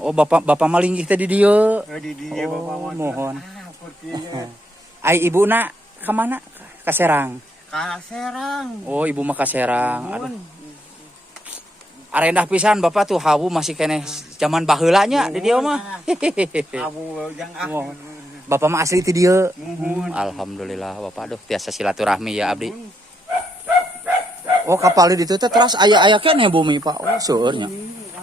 Oh, bapak malinggih tadi dia. Di dia Oh, bapak mohon. Ai ibu nak kemana? Ke Serang. Ka Serang. Oh, ibu mah ke Serang. Aduh. Arendah pisan bapak tuh hawu masih kene zaman baheulanya di dia mah. Abu yang Bapak mah asli ti dia. Nuhun. Alhamdulillah bapak aduh tiasa silaturahmi ya abdi. Oh, kapal di ditu teh terus aya keneh bumi Pak. Oh, seueur nya.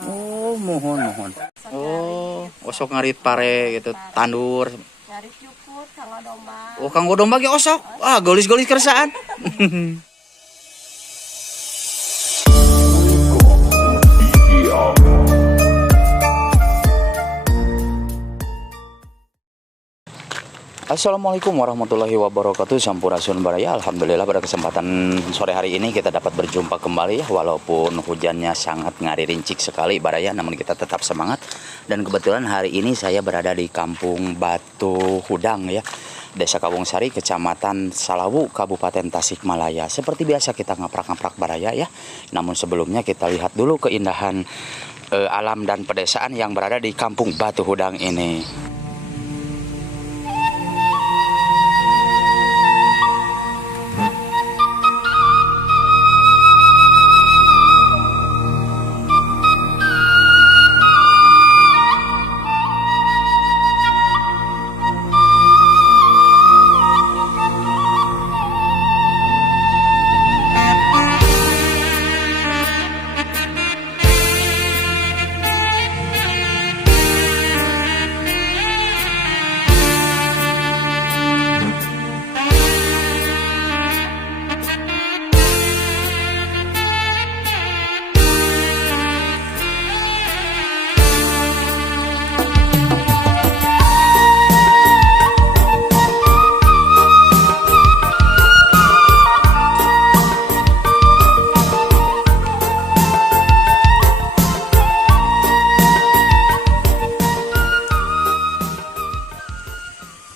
Oh, mohon. Oh, osok ngarit pare gitu, tandur. Ngarit cukut, kanggo domba. Oh, kanggo domba ge osok. Ah, golis-golis kersaan. Assalamualaikum warahmatullahi wabarakatuh. Sampurasun baraya. Alhamdulillah pada kesempatan sore hari ini kita dapat berjumpa kembali ya. Walaupun hujannya sangat ngarincik sekali baraya, namun kita tetap semangat. Dan kebetulan hari ini saya berada di Kampung Batu Hudang ya, Desa Kawungsari, Kecamatan Salawu, Kabupaten Tasikmalaya. Seperti biasa kita ngaprak-ngaprak baraya ya. Namun sebelumnya kita lihat dulu keindahan alam dan pedesaan yang berada di Kampung Batu Hudang ini.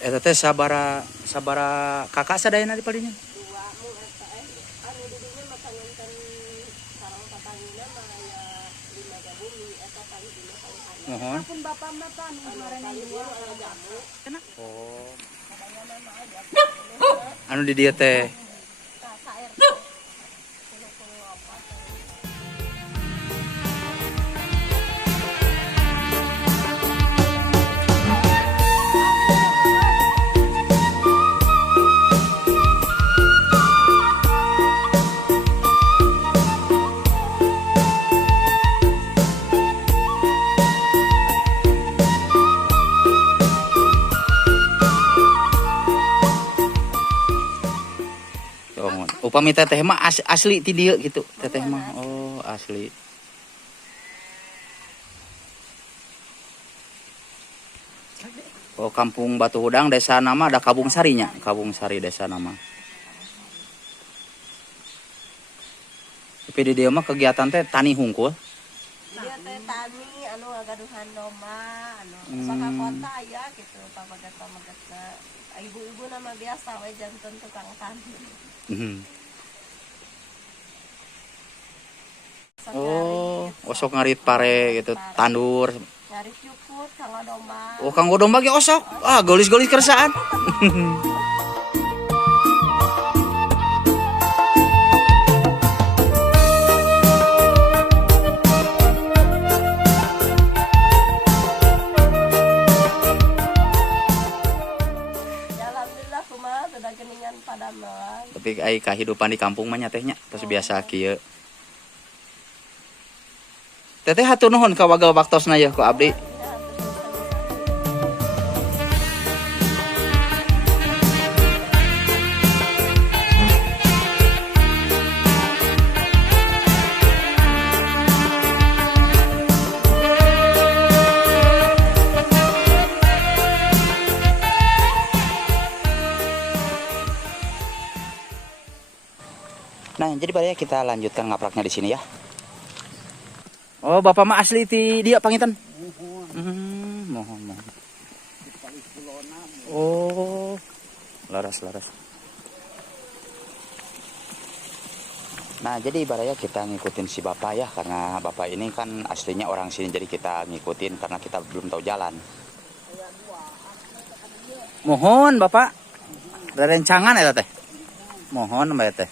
Eta teh sabara kakak sadayana di padinya. Dua mu eta anu di dinya mah panganten sareng patangina mah aya 5 gabumi eta kali dina kali. Mohon. Pun bapak mah tah anu ngaranna dua jamu. Oh. Anu di dia teh. Tah saer. Upami teteh mah asli ti dieu gitu. Teteh mah oh asli. Oh, Kampung Batu Hudang desa nama ada Kawungsarinya, Kawungsari desa nama. Tapi di dia mah kegiatan teh tani hungkul. Dia teh tani anu ngagaduhan domba anu saka kota aya gitu pamagat-pamagat ibu-ibu nama biasa we janten tukang tani. Oh, osok ngarit pare gitu, tandur. Ngarit cukut, kanggo domba. Oh, kanggo domba ge osok. Ah, golis-golis kersaan. Alhamdulillah kumaha sudah geningan padamelan. Tapi ai kehidupan di kampung mah nya tehnya terus biasa kieu. Teteh hatur nuhun ka wagal waktosna ya ku abdi. Nah, jadi Pak ya kita lanjutkan ngapraknya di sini ya. Oh, bapak mah asli ti dia pangitan. Mohon. Oh, laras. Nah, jadi ibaratnya kita ngikutin si bapak ya, karena bapak ini kan aslinya orang sini, jadi kita ngikutin karena kita belum tahu jalan. Mohon bapak, rencangan ya teh. Mohon mbak teh.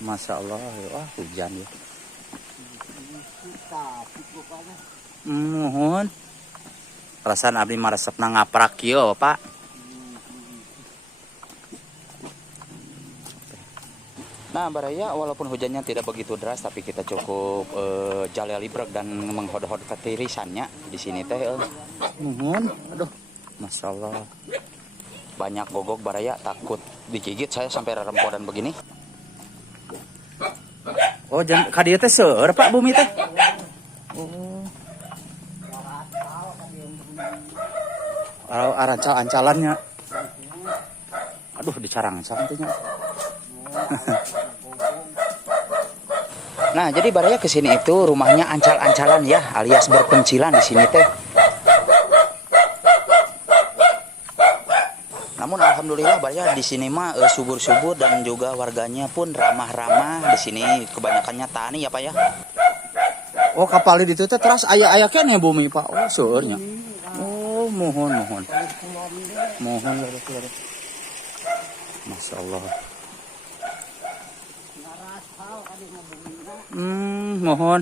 Masya Allah, wah hujan ya. Mohon. Perasaan abdi maresepna ngaprak kieu bapak. Nah, baraya walaupun hujannya tidak begitu deras, tapi kita cukup jali librek dan menghodot ketirisannya di sini teh. Nuhun, aduh, masya Allah. Banyak gogok baraya, takut digigit saya sampai rerempodan begini. Oh, jangan kadieu teh seueur Pak bumi teh. Oh. Arancal-ancalannya. Aduh, dicarang-carang teh nya. Nah, jadi baraya ke sini itu rumahnya ancal-ancalan ya, alias berpencilan di sini teh. Namun alhamdulillah baraya di sini mah subur-subur dan juga warganya pun ramah-ramah. Di sini kebanyakannya tani ya Pak ya. Oh, kapal di itu teh terus aya-aya keneh bumi Pak. Oh, seueurnya. Oh, mohon. Mohon. Masya Allah. Mohon.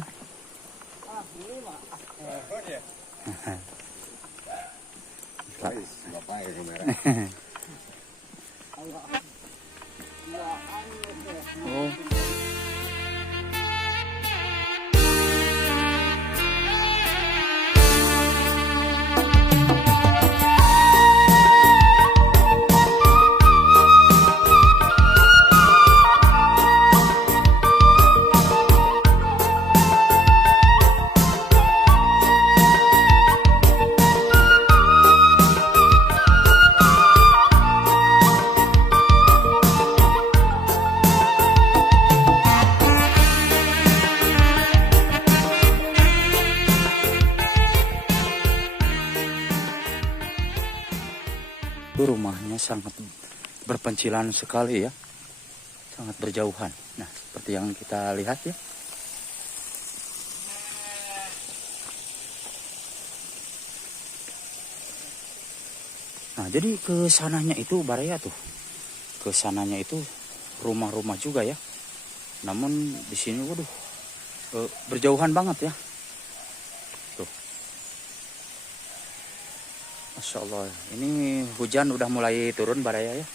Oh. Rumahnya sangat berpencilan sekali ya, sangat berjauhan. Nah, seperti yang kita lihat ya. Nah, jadi ke sananya itu baraya tuh, ke sananya itu rumah-rumah juga ya. Namun di sini waduh berjauhan banget ya. Tuh. Masya Allah, ini hujan udah mulai turun baraya ya.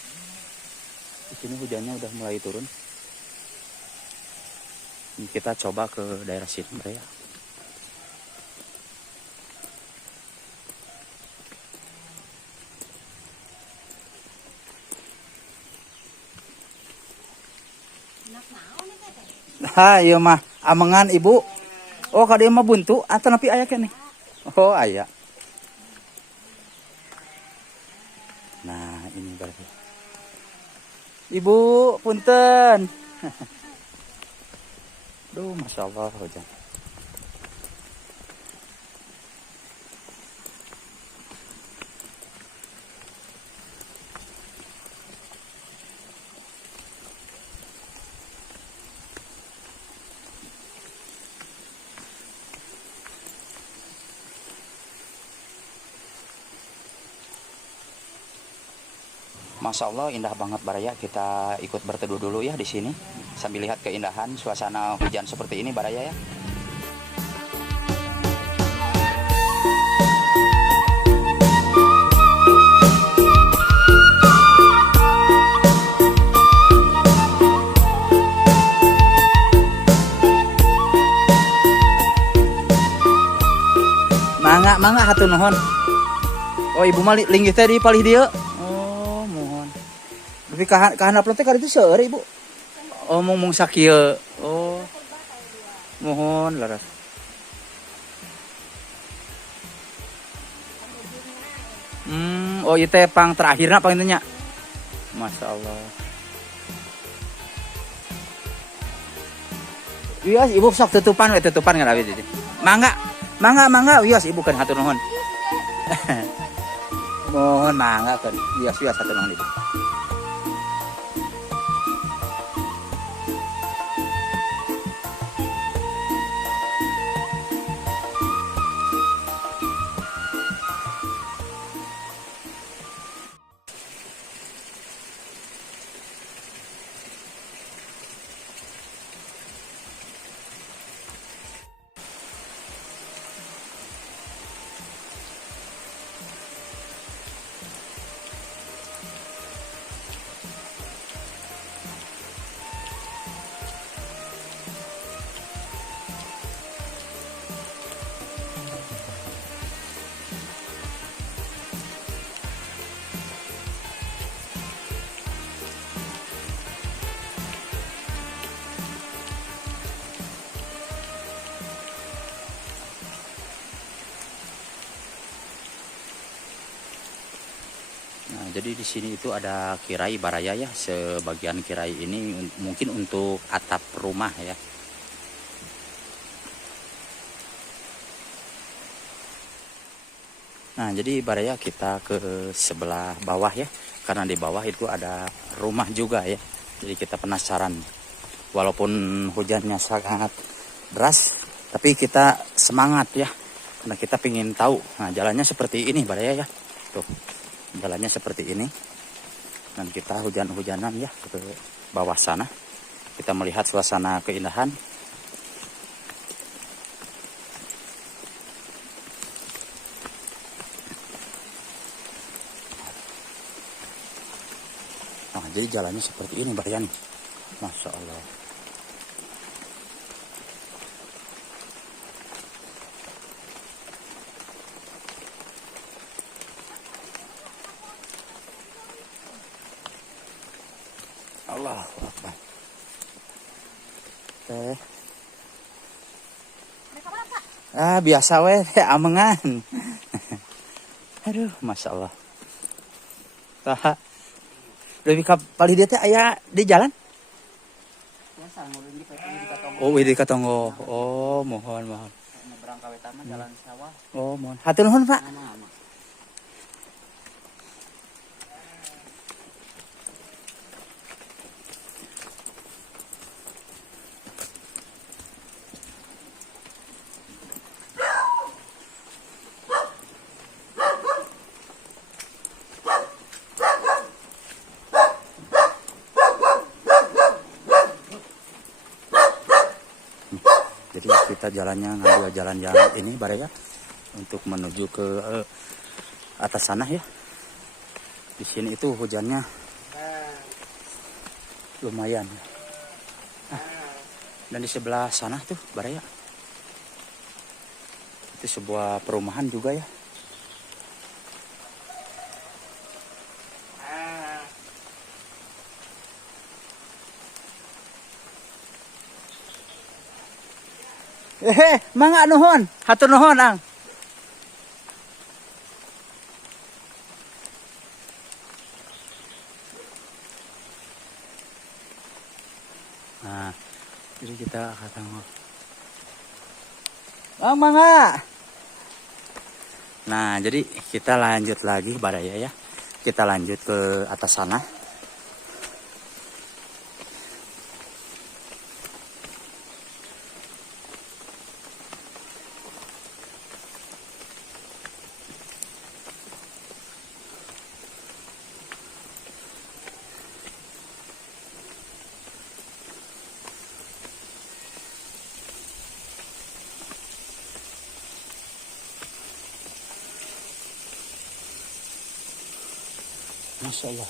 Di sini hujannya udah mulai turun. Ini kita coba ke daerah sini baraya. Ha, iya mah amengan ibu. Oh, kada mah buntu atau napi aya keneh. Oh, aya. Nah, ini berarti. Ibu, punten. Duh, Masya Allah hujan. Masya Allah indah banget baraya, kita ikut berteduh dulu ya di sini sambil lihat keindahan suasana hujan seperti ini baraya ya. Mangga hatur nuhun. Oh, ibu mah linggih teh di palih dieu. Tapi kahandap teh kali itu seueur ibu. Oh, mung sakieu. Oh. Mohon laras. Oh ieu teh pang terakhirna pang nya. Masya Allah. Wios ibu sok tutupan ngarawi teh. Mangga wios ibu kan hatur nuhun. Mohon mangga kan. Wios hatur nuhun ibu. jadi di sini itu ada kirai baraya ya, sebagian kirai ini mungkin untuk atap rumah ya. Nah, jadi baraya kita ke sebelah bawah ya, karena di bawah itu ada rumah juga ya. Jadi kita penasaran, walaupun hujannya sangat deras, tapi kita semangat ya, karena kita ingin tahu. Nah, jalannya seperti ini baraya ya, tuh jalannya seperti ini. Dan kita hujan-hujanan ya ke bawah sana, kita melihat suasana keindahan. Nah, jadi jalannya seperti ini baraya nih, Masya Allah. Allahu Akbar. Teh. Biasa weh, amengan. Aduh, Masya Allah. Tah. Lebih paling dia teh aya di jalan? Biasa ngurin di Katong. Oh, di Katonggo. Oh, mohon. Nyebrang ka Wetan mah jalan sawah. Oh, mohon. Hatur nuhun, Pak. Mana? Jadi kita jalannya ngambil jalan yang ini baraya untuk menuju ke atas sana ya. Di sini itu hujannya lumayan. Dan di sebelah sana tuh baraya, itu sebuah perumahan juga ya. Mangga nuhun, hatur nuhun ang. Nah, jadi kita akan mangga. Nah, jadi kita lanjut lagi baraya ya. Kita lanjut ke atas sana. Masya Allah.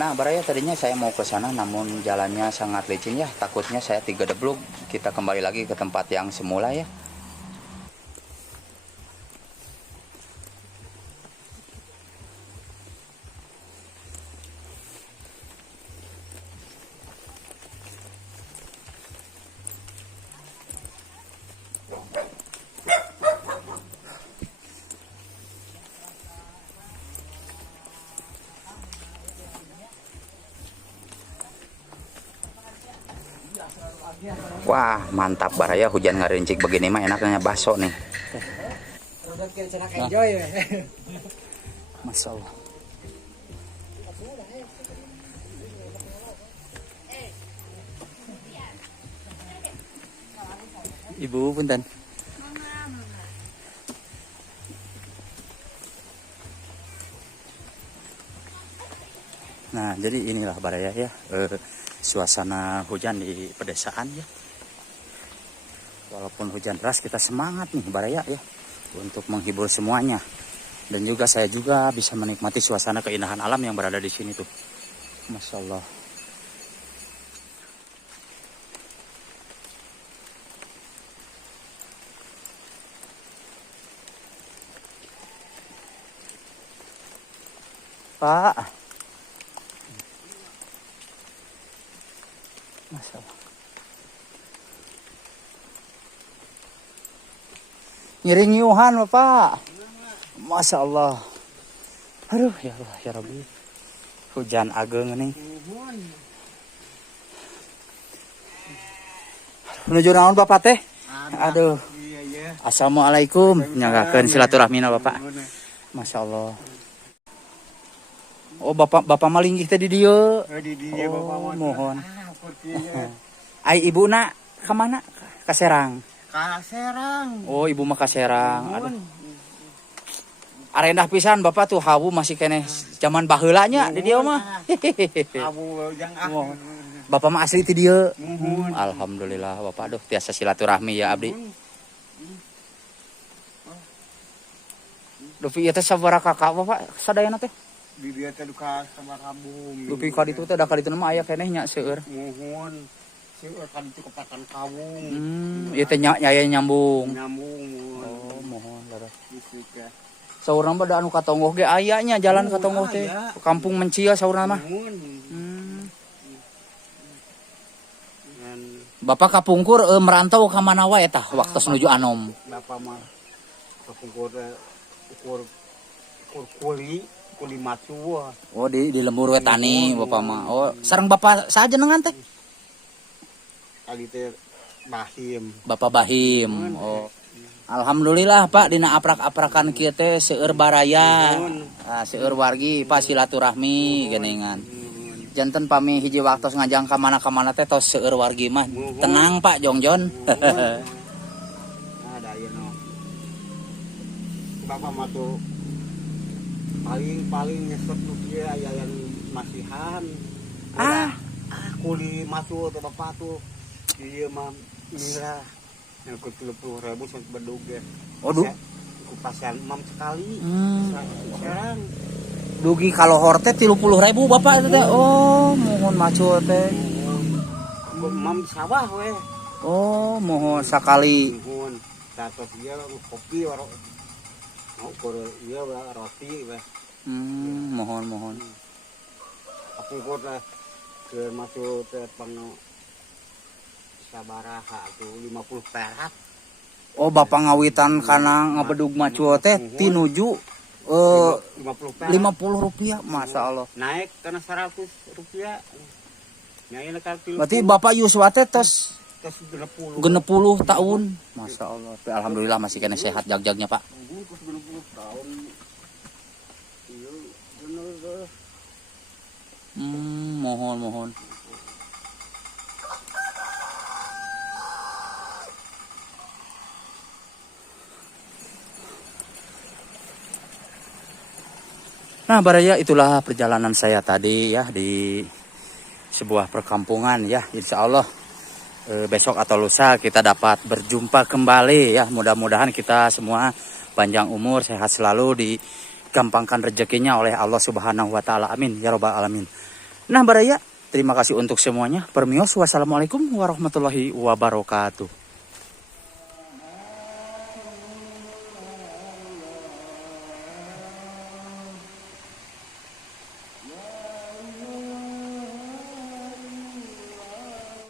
Nah, baraya tadinya saya mau ke sana namun jalannya sangat licin ya. Takutnya saya deblok. Kita kembali lagi ke tempat yang semula ya. Wah, mantap baraya, hujan ngarincik begini mah enaknya bakso nih. Masya Allah. Ibu punten. Nah, jadi inilah baraya ya. suasana hujan di pedesaan ya. Walaupun hujan deras kita semangat nih Baraya ya untuk menghibur semuanya. Dan juga saya juga bisa menikmati suasana keindahan alam yang berada di sini tuh. Masya Allah. Pak. Masya Allah. Ngiring nyuhan Bapak. Masya Allah. Aduh ya Allah ya Rabbi. Hujan ageng nih. Menuju naon Bapak teh? Aduh. Assalamualaikum. Nyagakeun silaturahmina Bapak. Masya Allah. Oh Bapak malinggih teh di dieu. Di dia Oh, Bapak mohon. Perginya Ai ibuna ka mana? Ka Serang. ka Serang. Oh, ibu mah ka Serang. Aduh. Arendah pisan Bapak tuh hawu masih kene zaman baheula nya di dieu mah. Abu yang Mohon. Bapak mah asli ti dieu. Mohon. Alhamdulillah Bapak aduh tiasa silaturahmi ya abdi. Dupi ieu teh sabaraha kakak Bapak sadayana teh? Di dia teh duka sama kabum. Dupi ka ditu teh da ka ditu mah aya keneh nya seueur. Mohon. Seueur ka ditu kepakan kawung. Ieu teh nyaya nyambung. Nyambung mohon. Oh, mohon lara. Bisika. Saurna mah da anu katonggoh ge aya nya jalan katonggoh teh. aya. Kampung Mencia saurna mah. Mohon. Dan Bapak kapungkur merantau ka mana wae tah waktu menuju Anom. Bapak mah kepungkur ukur kuli matu. Oh di lembur we tani Bapak mah. Oh sareng Bapak saja nengan teh. Kali teh Bahim. Bapak Bahim. Oh. Alhamdulillah Pak dina aprak-aprakan kieu teh seueur baraya. Seueur wargi pas silaturahmi geuningan. Janten pami hiji waktos ngajang ka mana teh tos seueur wargi mah. Tenang Pak Jongjon. Ada ieu no. Bapak mah tuh paling nyesot nu kieu aya yang masihan. Kuli matu tuh Bapak tuh. Ieu mah mira yang ku 30.000 sampai bedug ya. Waduh. Ku pasian mam sekali. Sekarang Dugi kalohor teh 30.000 Bapak itu teh. Oh, mohon macu teh. mam sawah we. Oh, mohon sakali. Mohon satos dia kopi waro. Mau kur ieu roti we. Mohon. Aku kok ke masuk ke pang sabaraha tuh 50 perak. Oh, Bapak ngawitan kana ngabedug macu teh tinuju 50 perak. 50 rupiah, Masya Allah. Naik karena 100 rupiah. Nyai nekal 30. Berarti Bapak Yuswa teh tos 60. 60 tahun. Masya Allah. Tapi alhamdulillah masih kena sehat jag-jagnya Pak. 60 tahun. Iya, bener. Mohon. Nah Baraya itulah perjalanan saya tadi ya di sebuah perkampungan ya. Insya Allah besok atau lusa kita dapat berjumpa kembali ya. Mudah-mudahan kita semua panjang umur, sehat selalu, digampangkan rezekinya oleh Allah Subhanahu wa taala. Amin ya robbal alamin. Nah Baraya, terima kasih untuk semuanya. Permios, wassalamualaikum warahmatullahi wabarakatuh.